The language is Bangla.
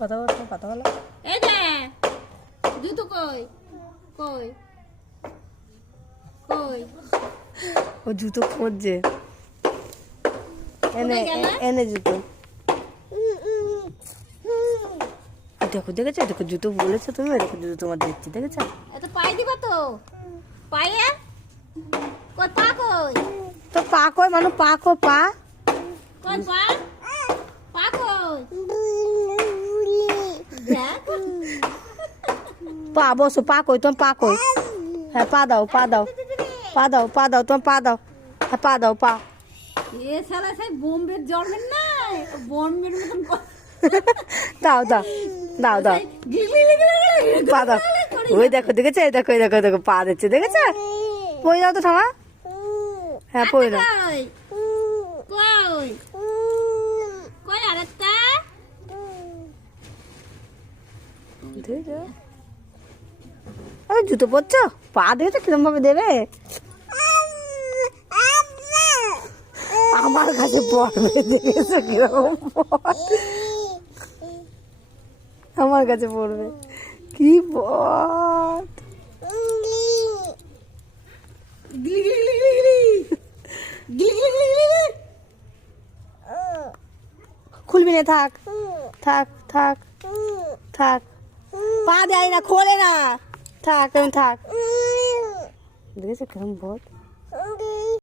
কথা বলো, কথা বলো। এই যে জুতো কই কই কই? ও জুতো খুঁজছে। এনে এনে জুতো। দেখো দেখেছো, দেখো জুতো বলেছো তুমি, দেখো জুতো তোমার দেখছি, দেখেছো? এত পায়ে দিবা তো? পায়ে কই? পা কই? তো পা কই মানে পা কই? পা কই পা? পা কই? দেখ পা বসো, পা কই তোমার? পা কই? হ্যাঁ পা দাও, পা দাও, পা দাও, পা দাও, তোমার পা দাও। হ্যাঁ পা দাও, পা। এ শালা সেই বোম্বের জন্মের না, বোম্বের মতন দাও দাও দাও দাও, পা দাও। ওই দেখো দেখেছো, এই দেখো, এই দেখো, দেখো পা দিচ্ছে, দেখেছো? পড়ে যাও তো ঠামা। হ্যাঁ পড়ে যাও। কই কই আরেকটা? আরে জুতো পরছো, পা দেখেছো কিরম ভাবে দেবে? আমার কাছে পড়বে, দেখেছো কিরকম? আমার কাছে পড়বে কি বল? খুলবি না, থাক থাক থাক থাক, পা দেয় না, খোলে না, থাক, থাক। দেখেছো কেমন বল?